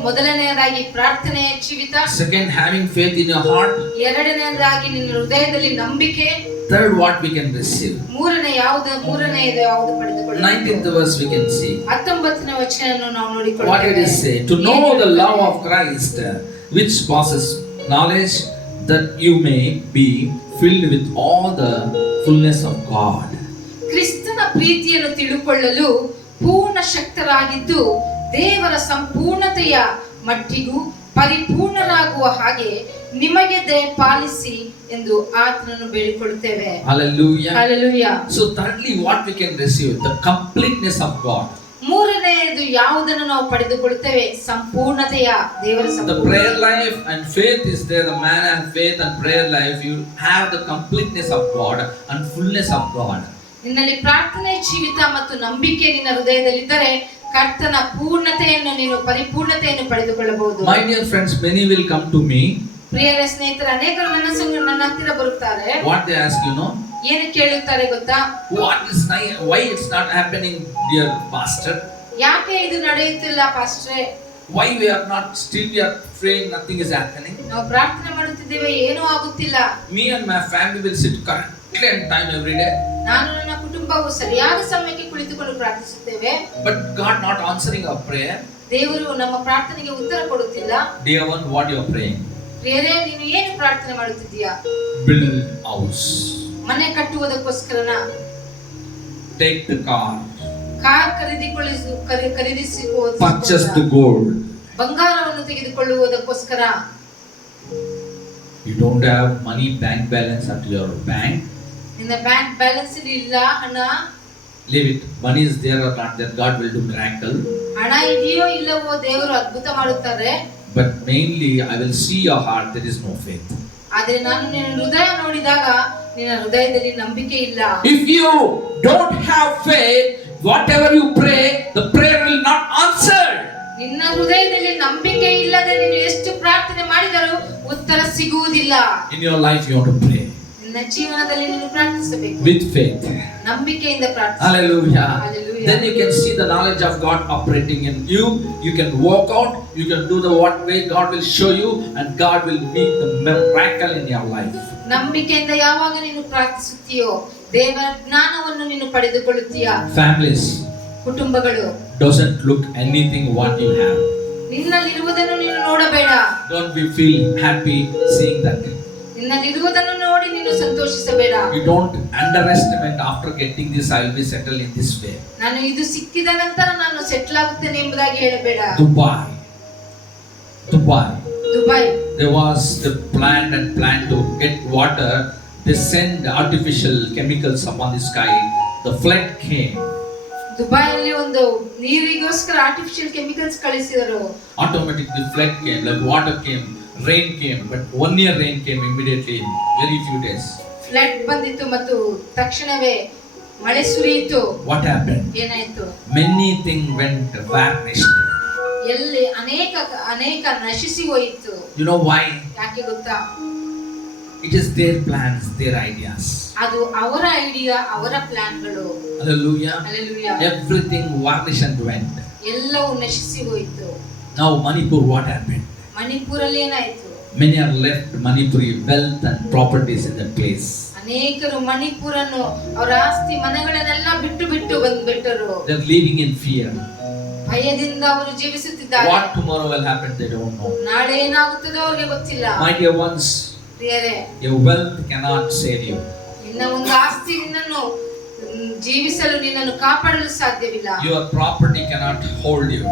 ಮೊದಲನೆಯದಾಗಿ ಪ್ರಾರ್ಥನೆಯ ಜೀವಿತ. Second, having faith in your heart. ಎರಡನೆಯದಾಗಿ ನಿನ್ನ ಹೃದಯದಲ್ಲಿ ನಂಬಿಕೆ. Third, what we can receive. ಮೂರನೆಯದು ಯಾವುದು ಪಡೆದುಕೊಳ್ಳುವುದು. 19th verse we can see. 19ನೇ ವಚನವನ್ನು ನಾವು ನೋಡಿಕೊಳ್ಳುತ್ತೇವೆ. What did it say? To know the love of Christ, which passes knowledge, that you may be filled with all the fullness of God. ಕ್ರಿಸ್ತನ ಪ್ರೀತಿಯನ್ನು ತಿಳುಕೊಳ್ಳಲು ಪೂರ್ಣ ಶಕ್ತರಾಗಿದ್ದು ದೇವರ ಸಂಪೂರ್ಣತೆಯ ಮಟ್ಟಿಗೂ ಪರಿಪೂರ್ಣರಾಗುವ ಹಾಗೆ ನಿಮಗೆ ದಯಪಾಲಿಸಿ ಎಂದು ಆತನನ್ನು ಬೇಡಿಕೊಳ್ಳುತ್ತೇವೆ. Hallelujah. Hallelujah. So thirdly, what we can receive? The completeness of God. ಮೂರನೆಯದು ಯಾವುದನ್ನು ನಾವು ಪಡೆದುಕೊಳ್ಳುತ್ತೇವೆ? ಸಂಪೂರ್ಣತೆಯ ದೇವರ The ಸಂಪೂರ್ಣತೆ. prayer life and faith is there. The man has faith and prayer life. You have the completeness of God and fullness of God. ನಿನ್ನಲ್ಲಿ ಪ್ರಾರ್ಥನೆ ಜೀವಿತ ಮತ್ತು ನಂಬಿಕೆ ನಿನ್ನ ಹೃದಯದಲ್ಲಿದ್ದರೆ ಕರ್ತನ ಪೂರ್ಣತೆಯನ್ನು ನೀನು ಪರಿಪೂರ್ಣತೆಯನ್ನು ಪಡೆದುಕೊಳ್ಳಬಹುದು. My dear friends, many will come to me. ಪ್ರಿಯ ಸ್ನೇಹಿತರು ಅನೇಕರು ನನ್ನ ಹತ್ತಿರ ಬರುತ್ತಾರೆ. What they ask, you know? ಏನು ಕೇಳುತ್ತಾರೆ ಗೊತ್ತಾ? Why it's not happening, dear pastor? ಯಾಕೆ ಇದು ನಡೆಯುತ್ತಿಲ್ಲ ಪಾಸ್ಟ್ರೇ? Why we are praying, nothing is happening? ನಾವು ಪ್ರಾರ್ಥನೆ ಮಾಡುತ್ತಿದ್ದೇವೆ, ಏನೂ ಆಗುತ್ತಿಲ್ಲ. Me and my family will sit correctly on time every day. ನಾನು ನನ್ನ ಕುಟುಂಬವು ಸರಿಯಾದ ಸಮಯಕ್ಕೆ ಕುಳಿತುಕೊಂಡು ಪ್ರಾರ್ಥಿಸುತ್ತೇವೆ. But God not answering our prayer. ದೇವರು ನಮ್ಮ ಪ್ರಾರ್ಥನೆಗೆ ಉತ್ತರ ಕೊಡುತ್ತಿಲ್ಲ. Dear one, what you are praying? ಪ್ರಿಯರೇ, ನೀನು ಏನು ಪ್ರಾರ್ಥನೆ ಮಾಡುತ್ತಿದ್ದೀಯಾ? Build house. ಮನೆ ಕಟ್ಟುವುದಕ್ಕೋಸ್ಕರನ? Take the car. ಕಾರ್ ಖರೀದಿಸುವುದಕ್ಕೋಸ್ಕರ? Purchase the gold. ಬಂಗಾರವನ್ನು ತೆಗೆದುಕೊಳ್ಳುವುದಕ್ಕೋಸ್ಕರ? You don't have money, bank balance at your bank. ನಿನ್ನ ಬ್ಯಾಂಕ್ ಬ್ಯಾಲೆನ್ಸ್ ಇಲ್ಲ, ಹಣ. Leave it. Money is there or not there, God will do miracle. ಹಣ ಇದೆಯೋ ಇಲ್ಲವೋ ದೇವರು ಅದ್ಭುತ ಮಾಡುತ್ತಾರೆ. But mainly, I will see your heart. There is no faith. ಆದರೆ ನಾನು ನಿನ್ನ ಹೃದಯ ನೋಡಿದಾಗ ನಿನ್ನ ಹೃದಯದಲ್ಲಿ ನಂಬಿಕೆ ಇಲ್ಲ. If you don't have faith, whatever you pray, the prayer will not answer. ನಿನ್ನ ಹೃದಯದಲ್ಲಿ ನಂಬಿಕೆ ಇಲ್ಲದೆ ನೀನು ಎಷ್ಟು ಪ್ರಾರ್ಥನೆ ಮಾಡಿದರೂ ಉತ್ತರ ಸಿಗುವುದಿಲ್ಲ. In your life, you have to pray. ನಿನ್ನ ಜೀವನದಲ್ಲಿ ನೀನು ಪ್ರಾರ್ಥಿಸಬೇಕು. With faith. ನಂಬಿಕೆಯಿಂದ ಪ್ರಾರ್ಥಿಸು. Hallelujah. Hallelujah. Then you can see the knowledge of God operating in you. You can walk out. You can do the what way God will show you, and God will make the miracle in your life. ನಂಬಿಕೆಯಿಂದ ಯಾವಾಗ ನೀನು ಪ್ರಾರ್ಥಿಸುತ್ತೀಯೋ ದೇವರ ಜ್ಞಾನವನ್ನು ನೀನು ಪಡೆದುಕೊಳ್ಳುತ್ತೀಯಾ. Families. ಕುಟುಂಬಗಳು. Doesn't look anything what you have. ನಿನ್ನಲ್ಲಿರುವುದನ್ನು ನೀನು ನೋಡಬೇಡ. Don't be feel happy seeing that. ನಿನ್ನಲ್ಲಿರುವುದನ್ನು ನೋಡಿ ನೀನು ಸಂತೋಷಿಸಬೇಡ. You don't underestimate after getting this I will be settled in this way. ನಾನು ಇದು ಸಿಕ್ಕಿದ ನಂತರ ನಾನು ಸೆಟ್ಲ್ ಆಗುತ್ತೇನೆ ಎಂಬುದಾಗಿ ಹೇಳಬೇಡ. Dubai. Dubai. There was the plan to get water. They send artificial chemicals upon the sky. The flood came. ದುಬೈಯಲ್ಲಿ ಒಂದು ನೀರಿಗೋಸ್ಕರ ಆರ್ಟಿಫಿಷಿಯಲ್ ಕೆಮಿಕಲ್ಸ್ ಕಳಿಸಿದರು. Automatically flood came, like water came, rain came, but 1 year rain came immediately, very few days. Flood ಬಂದಿತ್ತು ಮತ್ತು ತಕ್ಷಣವೇ ಮಳೆ ಸುರಿಯಿತು. What happened? ಏನಾಯ್ತು? Many things went vanished. ಎಲ್ಲಿ ಅನೇಕ ನಶಿಸಿ ಹೋಯಿತು. You know why? ಯಾಕೆ ಗೊತ್ತಾ? It is their plans, their ideas. ಅದು ಅವರ ಐಡಿಯಾ, ಅವರ ಪ್ಲಾನ್ಗಳು. Hallelujah. Hallelujah. Everything vanished and went. ಎಲ್ಲವೂ ನಶಿಸಿ ಹೋಯಿತು. Now Manipur, what happened? ಮಣಿಪುರಲ್ಲಿ ಏನಾಯ್ತು? Many are left Manipuri wealth and properties in that place. ಅನೇಕರು ಮಣಿಪುರನ್ನು ಅವರ ಆಸ್ತಿ ಮನೆಗಳನ್ನೆಲ್ಲ ಬಿಟ್ಟು ಬಂದ್ಬಿಟ್ಟರು. They are living in fear. ಭಯದಿಂದ ಅವರು ಜೀವಿಸುತ್ತಿದ್ದಾರೆ. What tomorrow will happen, they don't know. ನಾಳೆ ಏನಾಗುತ್ತದೋ ಅವರಿಗೆ ಗೊತ್ತಿಲ್ಲ. My dear ones, ಪ್ರಿಯರೇ, your wealth cannot save you. ನಿನ್ನ ಒಂದು ಆಸ್ತಿ ನಿನ್ನನ್ನು ಜೀವಿಸಲು, ನಿನ್ನನ್ನು ಕಾಪಾಡಲು ಸಾಧ್ಯವಿಲ್ಲ. Your property cannot hold you.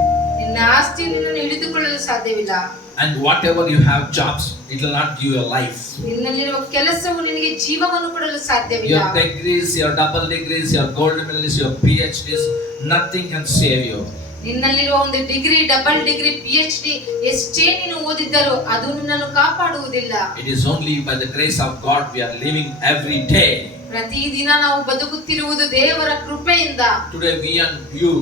ನಿನ್ನ ಆಸ್ತಿ ನಿನ್ನನ್ನು ಹಿಡಿದುಕೊಳ್ಳಲು ಸಾಧ್ಯವಿಲ್ಲ. And whatever you have jobs, it will not give you life. ನಿನ್ನಲ್ಲಿರುವ ಕೆಲಸವು ನಿನಗೆ ಜೀವವನ್ನು ಕೊಡಲು ಸಾಧ್ಯವಿಲ್ಲ. Your degrees, your double degrees, your gold medals, your PhDs, nothing can save you. ನಿನ್ನಲ್ಲಿರುವ ಒಂದು ಡಿಗ್ರಿ, ಡಬಲ್ ಡಿಗ್ರಿ, PhD ಎಷ್ಟೇ ನೀನು ಓದಿದ್ದರೂ ಅದು ನಿನ್ನನ್ನು ಕಾಪಾಡುವುದಿಲ್ಲ. It is only by the grace of God we are living every day. ಪ್ರತಿದಿನ ನಾವು ಬದುಕುತ್ತಿರುವುದು ದೇವರ ಕೃಪೆಯಿಂದ. Today we and you,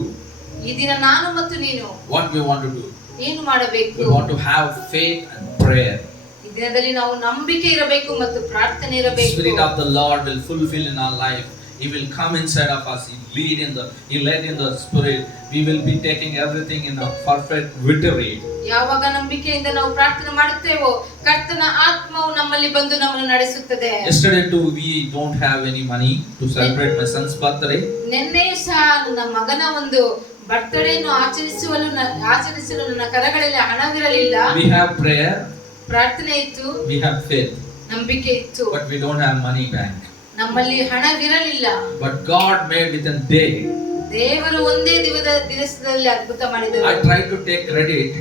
ಈ ದಿನ ನಾನು ಮತ್ತು ನೀನು what we want to do? ಏನು ಮಾಡಬೇಕು? We want to have faith and prayer. ಈ ದಿನದಲ್ಲಿ ನಾವು ನಂಬಿಕೆ ಇರಬೇಕು ಮತ್ತು ಪ್ರಾರ್ಥನೆ ಇರಬೇಕು. The Spirit of the Lord will fulfill in our life. He will come inside of us. He led in the Spirit. We will be taking everything in a perfect victory. ಯಾವಾಗ ನಂಬಿಕೆಯಿಂದ ನಾವು ಪ್ರಾರ್ಥನೆ ಮಾಡುತ್ತೇವೋ ಕರ್ತನ ಆತ್ಮವು ನಮ್ಮಲ್ಲಿ ಬಂದು ನಮ್ಮನ್ನು ನಡೆಸುತ್ತದೆ. Yesterday too we don't have any money to celebrate my son's birthday. ನಿನ್ನೆಯೂ ಸಹ ನನ್ನ ಮಗನ ಒಂದು ಬರ್ತ್ಡೇಯನ್ನು ಆಚರಿಸಲು ನನ್ನ ಕರಗಳಲ್ಲಿ ಹಣವಿರಲಿಲ್ಲ. We have prayer. ಪ್ರಾರ್ಥನೆ ಇತ್ತು. We have faith. ನಂಬಿಕೆ ಇತ್ತು. But we don't have money bank. ನಮ್ಮಲ್ಲಿ ಹಣವಿರಲಿಲ್ಲ. But God made within a day. ದೇವರು ಒಂದೇ ದಿವಸದಲ್ಲಿ ಅದ್ಭುತ ಮಾಡಿದರು. I tried to take credit.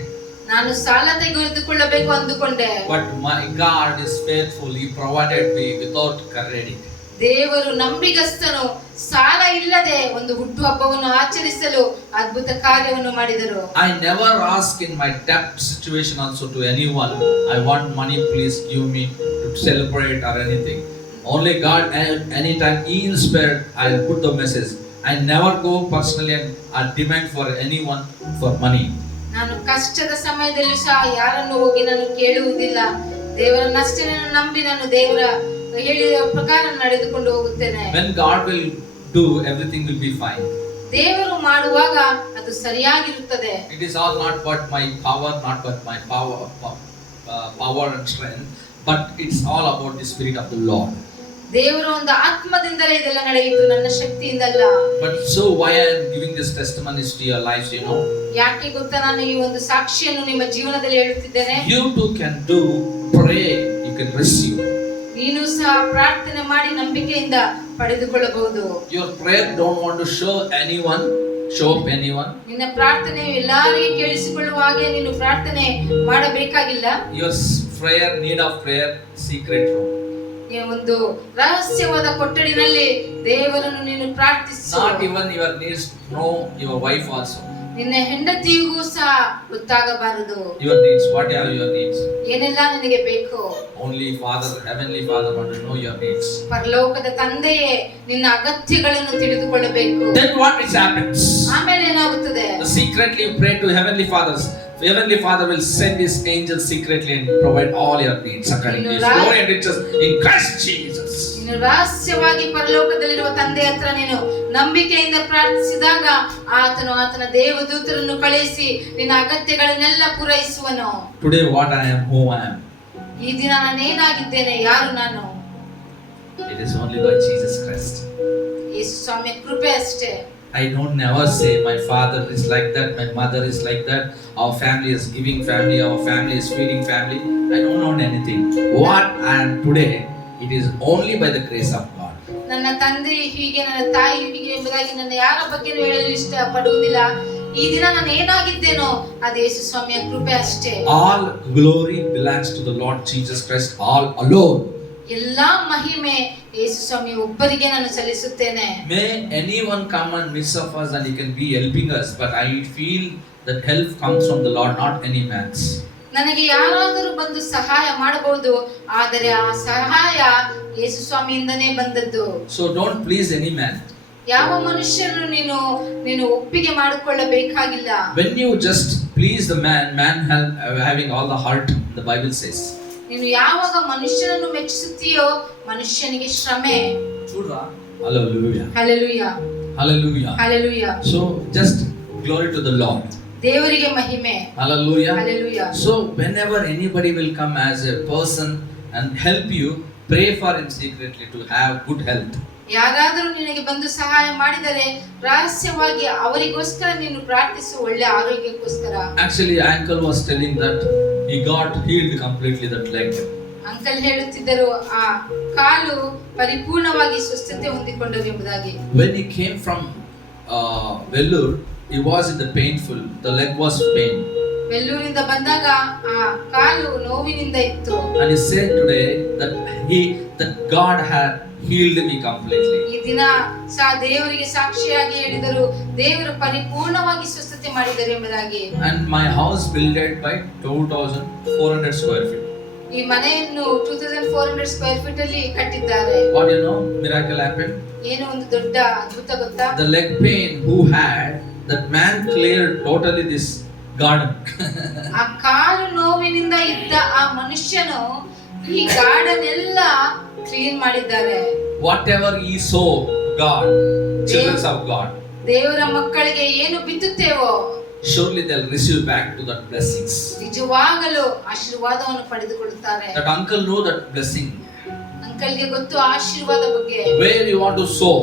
ನಾನು ಸಾಲ ತೆಗೆದುಕೊಳ್ಳಬೇಕು ಅಂದುಕೊಂಡೆ. But my God is faithful. He provided me without credit. ದೇವರು ನಂಬಿಗಸ್ತನು, ಸಾಲ ಇಲ್ಲದೆ ಒಂದು ಹುಟ್ಟುಹಬ್ಬವನ್ನು ಆಚರಿಸಲು ಅದ್ಭುತ ಕಾರ್ಯವನ್ನು ಮಾಡಿದರು. I never ask in my debt situation also to anyone, I want money, please give me to celebrate or anything. Only God, anytime He inspired, I'll put the message. I never go personally and demand for anyone for money. ನಾನು ಕಷ್ಟದ ಸಮಯದಲ್ಲಿ ಸಹ ಯಾರನ್ನು ಹೋಗಿ ನಾನು ಕೇಳುವುದಿಲ್ಲ. ದೇವರನ್ನಷ್ಟೇ ನಾನು ನಂಬಿ ನಾನು ದೇವರ ಹೇಳಿದ ಪ್ರಕಾರ ನಡೆದುಕೊಂಡು ಹೋಗುತ್ತೇನೆ. When God will do, everything will be fine. ದೇವರು ಮಾಡುವಾಗ ಅದು ಸರಿಯಾಗಿರುತ್ತದೆ. It is all not but my power, not but my power and strength, but it's all about the Spirit of the Lord. ದೇವರ ಒಂದು ಆತ್ಮದಿಂದಲೇ ಇದೆಲ್ಲ ನಡೆಯಿತು, ನನ್ನ ಶಕ್ತಿಯಿಂದಲ್ಲ. But so why I am giving this testimonies to your lives, you know? ಯಾಕೆ ಗೊತ್ತಾ ನಾನು ಈ ಒಂದು ಸಾಕ್ಷಿಯನ್ನು ನಿಮ್ಮ ಜೀವನದಲ್ಲಿ ಹೇಳುತ್ತಿದ್ದೇನೆ? You too can do, pray, you can receive. ನೀನು ಸಹ ಪ್ರಾರ್ಥನೆ ಮಾಡಿ ನಂಬಿಕೆಯಿಂದ ಪಡೆದುಕೊಳ್ಳಬಹುದು. Your prayer don't want to show up anyone. ನಿನ್ನ ಪ್ರಾರ್ಥನೆಯು ಎಲ್ಲರಿಗೂ ಕೇಳಿಸಿಕೊಳ್ಳುವ ಹಾಗೆ ನೀನು ಪ್ರಾರ್ಥನೆ ಮಾಡಬೇಕಾಗಿಲ್ಲ. Your prayer, need of prayer, secret room. ಒಂದು ರಹಸ್ಯವಾದ ಕೊಠಡಿನಲ್ಲಿ ದೇವರನ್ನು ನೀನು ಪ್ರಾರ್ಥಿಸು. Not even your needs, no, your wife also. ನಿನ್ನ ಹೆಂಡತಿಗೂ ಸಹ ಗೊತ್ತಾಗಬಾರದು. Your needs, what are your needs? ಏನೆಲ್ಲ ನಿನಗೆ ಬೇಕು? Only Father, Heavenly Father want to know your needs. ಪರಲೋಕದ ತಂದೆಯೇ ನಿನ್ನ ಅಗತ್ಯಗಳನ್ನು ತಿಳಿದುಕೊಳ್ಳಬೇಕು. Then what happens? ಆಮೇಲೆ ಏನಾಗುತ್ತದೆ? Secretly you pray to Heavenly Fathers. Heavenly Father will send His angels secretly and provide all your needs according to His glory and riches in Christ Jesus. ನೀನು ರಹಸ್ಯವಾಗಿ ಪರಲೋಕದಲ್ಲಿರುವ ತಂದೆ ಹತ್ರ ನೀನು ನಂಬಿಕೆಯಿಂದ ಪ್ರಾರ್ಥಿಸಿದಾಗ ಆತನ ದೇವದೂತರನ್ನು ಕಳುಹಿಸಿ ನಿನ್ನ ಅಗತ್ಯಗಳನ್ನೆಲ್ಲ ಪೂರೈಸುವನು. Today what I am, who I am. ಈ ದಿನ ನಾನು ಏನಾಗಿದ್ದೇನೆ, ಯಾರು ನಾನು? It is only by Jesus Christ. ಯೇಸು ಸ್ವಾಮಿಯ ಕೃಪೆ ಅಷ್ಟೇ. I don't never say my father is like that, my mother is like that, our family is giving family, our family is feeding family. I don't know anything. What I am today, it is only by the grace of God. ನನ್ನ ತಂದೆ ಹೀಗೆ, ನನ್ನ ತಾಯಿ ಹೀಗೆ ಎಂಬುದಾಗಿ ನನ್ನ ಯಾರ ಬಗ್ಗೆನೂ ಹೇಳಲು ಇಷ್ಟಪಡುವುದಿಲ್ಲ. ಈ ದಿನ ನಾನು ಏನಾಗಿದ್ದೇನೋ ಅದು ಯೇಸು ಸ್ವಾಮಿಯ ಕೃಪೆ ಅಷ್ಟೇ. All glory belongs to the Lord Jesus Christ, all alone. ಎಲ್ಲಾ ಮಹಿಮೆ ಯೇಸು ಸ್ವಾಮಿ ಒಬ್ಬರಿಗೆ ನಾನು ಸಲ್ಲಿಸುತ್ತೇನೆ. May anyone come and midst of us and he can be helping us, but I feel that help comes from the Lord, not any man's. ನನಗೆ ಯಾರಾದರೂ ಬಂದು ಸಹಾಯ ಮಾಡಬಹುದು, ಆದರೆ ಆ ಸಹಾಯ ಯೇಸು ಸ್ವಾಮಿಯಿಂದನೇ ಬಂದದ್ದು. So don't please any man. ಯಾವ ಮನುಷ್ಯನು ನೀನು ಒಪ್ಪಿಗೆ ಮಾಡಿಕೊಳ್ಳಬೇಕಾಗಿಲ್ಲ. When you just please the man having all the heart, the Bible says. ನೀನು ಯಾವಾಗ ಮನುಷ್ಯನನ್ನು ಮೆಚ್ಚಿಸುತ್ತೀಯೋ ಮನುಷ್ಯನಿಗೆ ಶ್ರಮೆ. Chudra. Hallelujah. Hallelujah. Hallelujah. Hallelujah. So just glory to the Lord. ದೇವರಿಗೆ ಮಹಿಮೆ. Hallelujah. Hallelujah. So whenever anybody will come as a person and help you, pray for him secretly to have good health. ಯಾರಾದರೂ ನಿನಗೆ ಬಂದು ಸಹಾಯ ಮಾಡಿದರೆ ರಹಸ್ಯವಾಗಿ ಅವರಿಗೋಸ್ಕರ ನೀನು ಪ್ರಾರ್ಥಿಸು, ಒಳ್ಳೆ ಆರೋಗ್ಯಕ್ಕೋಸ್ಕರ. Actually uncle was telling that he got healed completely that leg. Uncle ಹೇಳುತ್ತಿದ್ದರು ಆ ಕಾಲು ಪರಿಪೂರ್ಣವಾಗಿ ಸ್ವಸ್ಥತೆ ಹೊಂದಿಕೊಂಡರು ಎಂಬುದಾಗಿ. When he came from Vellore, he was in the painful, the leg was pain. ವೆಲ್ಲೂರಿಂದ ಬಂದಾಗ ಆ ಕಾಲು ನೋವಿನಿಂದ ಇತ್ತು. And he said today that God had healed me completely. ಈ ದಿನ ದೇವರಿಗೆ ಸಾಕ್ಷಿಯಾಗಿ ಹೇಳಿದರು, ದೇವರು ಪರಿಪೂರ್ಣವಾಗಿ ಸ್ವಸ್ಥತೆ ಮಾಡಿದರು ಎಂಬುದಾಗಿ. And my house built by 2400 square feet. ಈ ಮನೆಯನ್ನು 2400 ಸ್ಕ್ವೇರ್ ಫೀಟ್ ಅಲ್ಲಿ ಕಟ್ಟಿದ್ದಾರೆ. What you know, miracle happened. ಏನು ಒಂದು ದೊಡ್ಡ ಅದ್ಭುತ ಗೊತ್ತಾ? The leg pain who had, that man cleared totally this garden. ಆ ಕಾಲು ನೋವಿನಿಂದ ಇದ್ದ ಆ ಮನುಷ್ಯನು ಈ ಗಾರ್ಡನ್ ಎಲ್ಲ ಕ್ಲೀನ್ ಮಾಡಿದ್ದಾರೆ. Whatever he sow, God, children of God, ದೇವರ ಮಕ್ಕಳಿಗೆ ಏನು ಬಿತ್ತುತ್ತೇವೋ surely they'll receive back to that blessings. ನಿಜವಾಗಲೂ ಆಶೀರ್ವಾದವನ್ನು ಪಡೆದುಕೊಳ್ಳುತ್ತಾರೆ. That uncle know that blessing. ಅಂಕಲ್ಗೆ ಗೊತ್ತು ಆಶೀರ್ವಾದ ಬಗ್ಗೆ. Where you want to sow,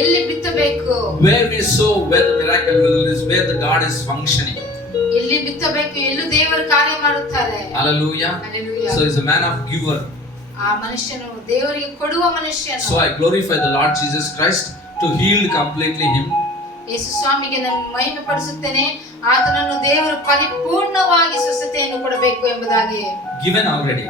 ಎಲ್ಲಿ ಬಿತ್ತಬೇಕು, where we sow, where the miracle is, where the God is functioning. ಎಲ್ಲಿ ಬಿತ್ತಬೇಕು, ಎಲ್ಲೂ ದೇವರು ಕಾರ್ಯ ಮಾಡುತ್ತಾರೆ. Hallelujah. Hallelujah. So he's a man of giver. ಆ ಮನುಷ್ಯನು ದೇವರಿಗೆ ಕೊಡುವ ಮನುಷ್ಯನು. So I glorify the Lord Jesus Christ to heal completely him. ಯೇಸು ಸ್ವಾಮಿಗೆ ನಾನು ಮಹಿಮೆ ಪಡಿಸುತ್ತೇನೆ, ಆತನನ್ನು ದೇವರು ಪರಿಪೂರ್ಣವಾಗಿ ಸ್ವಸ್ಥತೆಯನ್ನು ಕೊಡಬೇಕು ಎಂಬುದಾಗಿ. Given already.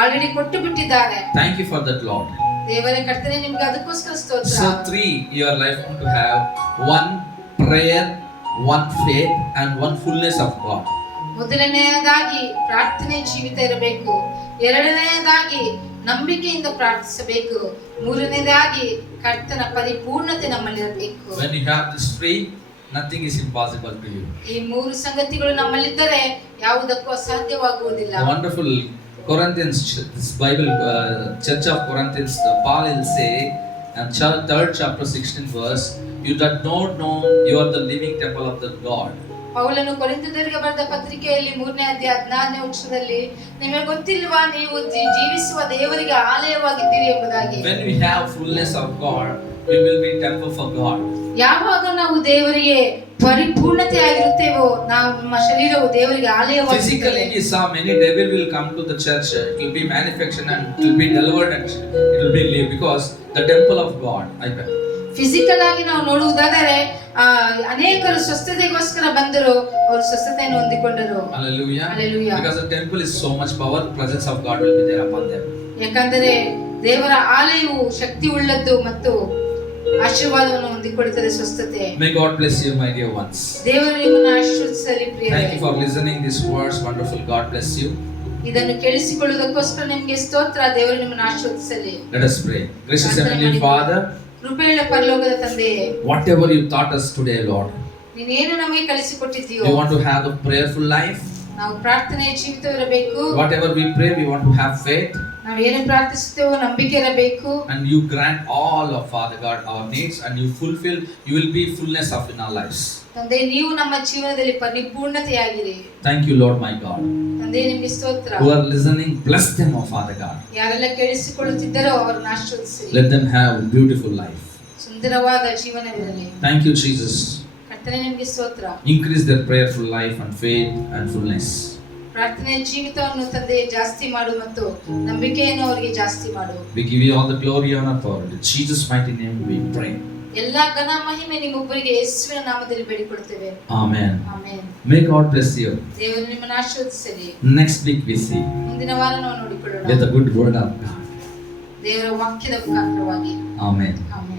ಆಲ್ರೆಡಿ ಕೊಟ್ಟು ಬಿಟ್ಟಿದ್ದಾರೆ. Thank you for that, Lord. ದೇವರೇ ಕರ್ತನೇ ನಿಮಗೆ ಅದಕ್ಕೋಸ್ಕರ ಸ್ತೋತ್ರ. So 3, your life want to have 1 prayer, 1 faith and 1 fullness of God. ಮೊದಲನೆಯದಾಗಿ ಪ್ರಾರ್ಥನೆ ಜೀವಿತ ಇರಬೇಕು, ಎರಡನೆಯದಾಗಿ ನಂಬಿಕೆಯಿಂದ ಪ್ರಾರ್ಥಿಸಬೇಕು, ಮೂರನೆಯದಾಗಿ ಕರ್ತನ ಪರಿಪೂರ್ಣತೆ ನಮ್ಮಲ್ಲಿರಬೇಕು. When you have this 3, nothing is impossible to you. ಈ ಮೂರು ಸಂಗತಿಗಳು ನಮ್ಮಲ್ಲಿದ್ದರೆ ಯಾವುದಕ್ಕೂ ಅಸಾಧ್ಯವಾಗುವುದಿಲ್ಲ. The wonderful Corinthians, this Bible Church of Corinthians, Paul will say, and 3rd chapter 16 verse, you do not know you are the living temple of the God. ಪೌಲನು ಕೊರಿಂಥದವರಿಗೆ ಬರೆದ ಪತ್ರಿಕೆಯಲ್ಲಿ 3ನೇ ಅಧ್ಯಾಯ 16ನೇ ವಚನದಲ್ಲಿ, ನಿಮಗೆ ಗೊತ್ತಿಲ್ವಾ ನೀವು ಜೀವಿಸುವ ದೇವರಿಗೆ ಆಲಯವಾಗಿದ್ದೀರಿ ಎಂಬುದಾಗಿ. When we have fullness of God, we will be temple for God. ಯಾವಾಗ ನಾವು ದೇವರಿಗೆ ಪರಿಪೂರ್ಣತೆ ಆಗಿರುತ್ತೇವೋ ನಮ್ಮ ಶರೀರವು ದೇವರಿಗೆ ಆಲಯವಾಗುತ್ತದೆ. Physically we saw many devil will come to the church, it will be manufactured and it will be delivered and it will be live because the temple of God. I bet. Physical ಆಗಿ ನಾವು ನೋಡುವುದಾದರೆ ಅನೇಕರು ಸ್ವಸ್ಥತೆಗೋಸ್ಕರ ಬಂದರು, ಅವರು ಸ್ವಸ್ಥತೆಯನ್ನು ಹೊಂದಿಕೊಂಡರು. Hallelujah. Hallelujah. Because the temple is so much power, presence of God will be there upon them. ಯಾಕಂದರೆ ದೇವರ ಆಲಯವು ಶಕ್ತಿ ಉಳ್ಳದ್ದು ಮತ್ತು ಆಶೀರ್ವಾದವನ್ನು ಹೊಂದಿಕೊಳ್ಳುತ್ತದೆ, ಸ್ವಸ್ಥತೆ. May God bless you, my dear ones. ದೇವರು ನಿಮ್ಮನ್ನು ಆಶೀರ್ವದಿಸಲಿ ಪ್ರಿಯರೇ. Thank you for listening these words. Wonderful. God bless you. ಇದನ್ನು ಕೇಳಿಸಿಕೊಳ್ಳುವುದಕ್ಕೋಸ್ಕರ ನಿಮಗೆ ಸ್ತೋತ್ರ. ದೇವರು ನಿಮ್ಮನ್ನು ಆಶೀರ್ವದಿಸಲಿ. Let us pray. Gracious Heavenly Father, ಕೃಪೆಯುಳ್ಳ ಪರಲೋಕದ ತಂದೆಯೇ, whatever you taught us today, Lord, ನೀನೇನು ನಮಗೆ ಕಲಿಸಿಕೊಟ್ಟಿದ್ದೀಯೋ, we want to have a prayerful life. ನಾವು ಪ್ರಾರ್ಥನೆಯ ಜೀವಿತವಿರಬೇಕು. Whatever we pray, we want to have faith. ನಾವು ಏನು ಪ್ರಾರ್ಥಿಸುತ್ತೇವೋ ನಂಬಿಕೆ ಇರಬೇಕು. And you grant all of Father God our needs, and you fulfill. You will be fullness of in our lives. ತಂದೆ, ನೀವು ನಮ್ಮ ಜೀವನದಲ್ಲಿ ಪರಿಪೂರ್ಣತೆಯಾಗಿರಿ. Thank you, Lord, my God. ತಂದೆ, ನಿಮಗೆ ಸ್ತೋತ್ರ. Who are listening, bless them, oh Father God. ಯಾರೆಲ್ಲ ಕೇಳಿಸಿಕೊಳ್ಳುತ್ತಿದ್ದಾರೋ ಅವರನ್ನು ಆಶೀರ್ವದಿಸಿ. Let them have a beautiful life. ಸುಂದರವಾದ ಜೀವನವಿರಲಿ. Thank you, Jesus. ಕರ್ತನೇ, ನಿಮಗೆ ಸ್ತೋತ್ರ. Increase their prayerful life and faith and fullness. ಪ್ರಾರ್ಥನೆಯ ಜೀವಿತವನ್ನು ತಂದೆ ಜಾಸ್ತಿ ಮಾಡು ಮತ್ತು ನಂಬಿಕೆಯನ್ನು ಅವರಿಗೆ ಜಾಸ್ತಿ ಮಾಡು. We give you all the glory and authority. In Jesus' mighty name we pray. ಎಲ್ಲಾ ಘನ ಮಹಿಮೆ ನಿಮ್ಮೊಬ್ಬರಿಗೆ ಯೇಸುವಿನ ನಾಮದಲ್ಲಿ ಬೇಡಿಕೊಳ್ಳುತ್ತೇವೆ. Amen. Amen. May God bless you. ದೇವರು ನಿಮ್ಮನ್ನು ಆಶೀರ್ವದಿಸಲಿ. Next week we see ಮುಂದಿನ ವಾರ ನಾವು ನೋಡಿಕೊಳ್ಳೋಣ with the good word of God. ದೇವರ ವಾಕ್ಯದ ಮುಖಾಂತರವಾಗಿ. Amen. ಆಮೆನ್.